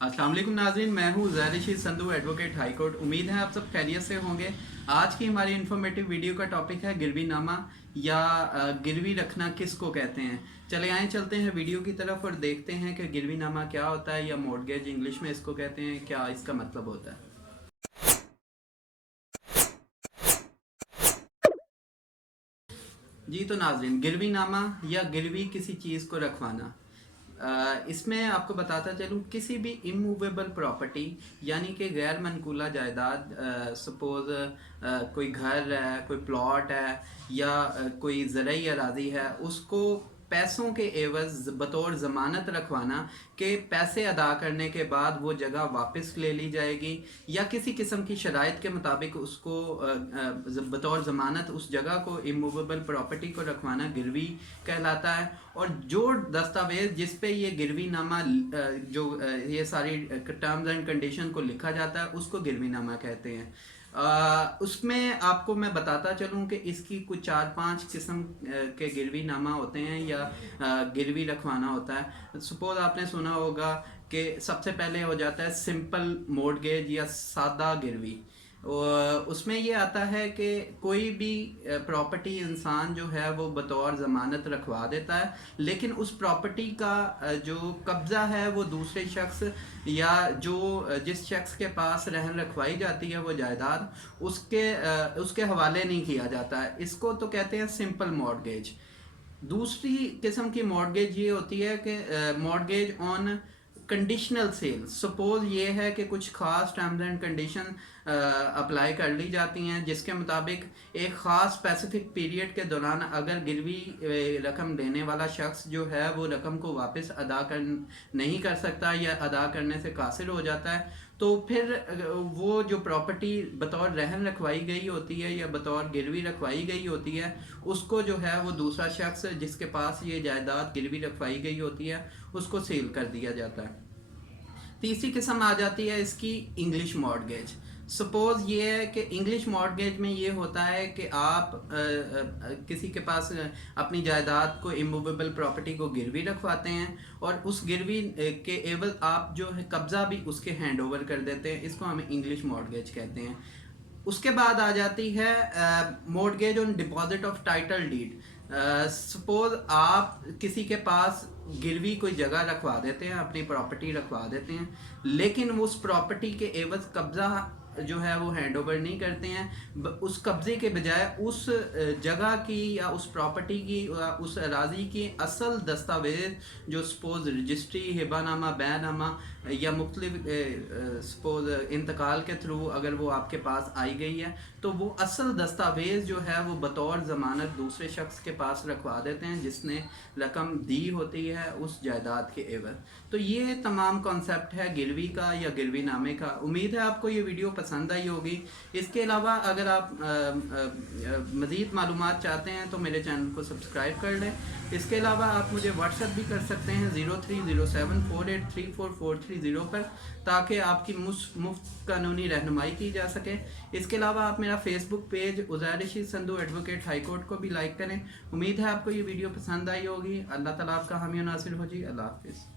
अस्सलाम वालेकुम नाज़रीन, मैं हूँ Zair Rashid Sandhu, advocate high court. उम्मीद है आप सब खैरियत से होंगे। आज की हमारी इन्फॉर्मेटिव वीडियो का टॉपिक है गिरवी नामा या गिरवी रखना किसको कहते हैं। चले आए चलते हैं वीडियो की तरफ और देखते हैं कि गिरवी नामा क्या होता है या मॉर्गेज इंग्लिश में इसको कहते हैं, क्या इसका मतलब होता है। जी तो नाज़रीन, गिरवी नामा या गिरवी किसी चीज़ को रखवाना, इसमें आपको बताता चलूँ किसी भी इमूवेबल प्रॉपर्टी यानी कि गैर मनकूला जायदाद, सपोज़ कोई घर है, कोई प्लॉट है या कोई ज़रई अराज़ी है, उसको पैसों के एवज़ बतौर ज़मानत रखवाना कि पैसे अदा करने के बाद वो जगह वापस ले ली जाएगी या किसी किस्म की शराइत के मुताबिक उसको बतौर ज़मानत उस जगह को इमूवेबल प्रॉपर्टी को रखवाना गिरवी कहलाता है। और जो दस्तावेज़ जिस पे ये गिरवी नामा जो ये सारी टर्म्स एंड कंडीशन को लिखा जाता है उसको गिरवी नामा कहते हैं। उसमें आपको मैं बताता चलूँ कि इसकी कुछ 4-5 किस्म के गिरवी नामा होते हैं या गिरवी रखवाना होता है। सपोज़ आपने सुना होगा कि सबसे पहले हो जाता है सिंपल मॉर्गेज या सादा गिरवी। उसमें ये आता है कि कोई भी प्रॉपर्टी इंसान जो है वो बतौर ज़मानत रखवा देता है, लेकिन उस प्रॉपर्टी का जो कब्ज़ा है वो दूसरे शख्स या जो जिस शख्स के पास रहन रखवाई जाती है वो जायदाद उसके हवाले नहीं किया जाता है। इसको तो कहते हैं सिंपल मॉर्गेज। दूसरी किस्म की मॉर्गेज ये होती है कि mortgage on conditional cell. Suppose ये है कि कुछ खास टर्म्स एंड कंडीशन अप्लाई कर ली जाती हैं जिसके मुताबिक एक ख़ास स्पेसिफिक पीरियड के दौरान अगर गिरवी रकम देने वाला शख्स जो है वो रकम को वापस अदा कर नहीं कर सकता या अदा करने से कासिर हो जाता है, तो फिर वो जो प्रॉपर्टी बतौर रहन रखवाई गई होती है या बतौर गिरवी रखवाई गई होती है उसको जो है वो दूसरा शख्स जिसके पास ये जायदाद गिरवी रखवाई गई होती है उसको सेल कर दिया जाता है। तीसरी किस्म आ जाती है इसकी इंग्लिश मॉर्गेज। सपोज़ ये है कि इंग्लिश मॉर्गेज में ये होता है कि आप किसी के पास अपनी जायदाद को इमूवेबल प्रॉपर्टी को गिरवी रखवाते हैं और उस गिरवी के एवज आप जो है कब्ज़ा भी उसके हैंड ओवर कर देते हैं। इसको हम इंग्लिश मॉर्गेज कहते हैं। उसके बाद आ जाती है mortgage on deposit of title deed. Suppose आप किसी के पास गिरवी कोई जगह रखवा देते हैं, अपनी प्रॉपर्टी रखवा देते हैं, लेकिन उस प्रॉपर्टी के एवज कब्ज़ा जो है वो हैंड ओवर नहीं करते हैं। उस कब्ज़े के बजाय उस जगह की या उस प्रॉपर्टी की या उस अराजी की असल दस्तावेज़ जो सपोज़ रजिस्ट्री, हिबानामा, बैनामा या मुख्तलिफ सपोज़ इंतकाल के थ्रू अगर वो आपके पास आई गई है तो वो असल दस्तावेज़ जो है वो बतौर ज़मानत दूसरे शख्स के पास रखवा देते हैं जिसने रकम दी होती है उस जायदाद के एवज। तो ये तमाम कॉन्सेप्ट है गिरवी का या गिरवी नामे का। उम्मीद है आपको ये वीडियो पसंद आई होगी। इसके अलावा अगर आप मज़ीद मालूमात चाहते हैं तो मेरे चैनल को सब्सक्राइब कर लें। इसके अलावा आप मुझे व्हाट्सएप भी कर सकते हैं 030748344330 पर, ताकि आपकी मुफ्त कानूनी रहनुमाई की जा सके। इसके अलावा आप मेरा Facebook page Zair Rashid Sandhu advocate high court को भी लाइक करें। उम्मीद है आपको ये वीडियो पसंद आई होगी। अल्लाह ताला आपका हामी नासिर हो जी। अल्लाह हाफिज़।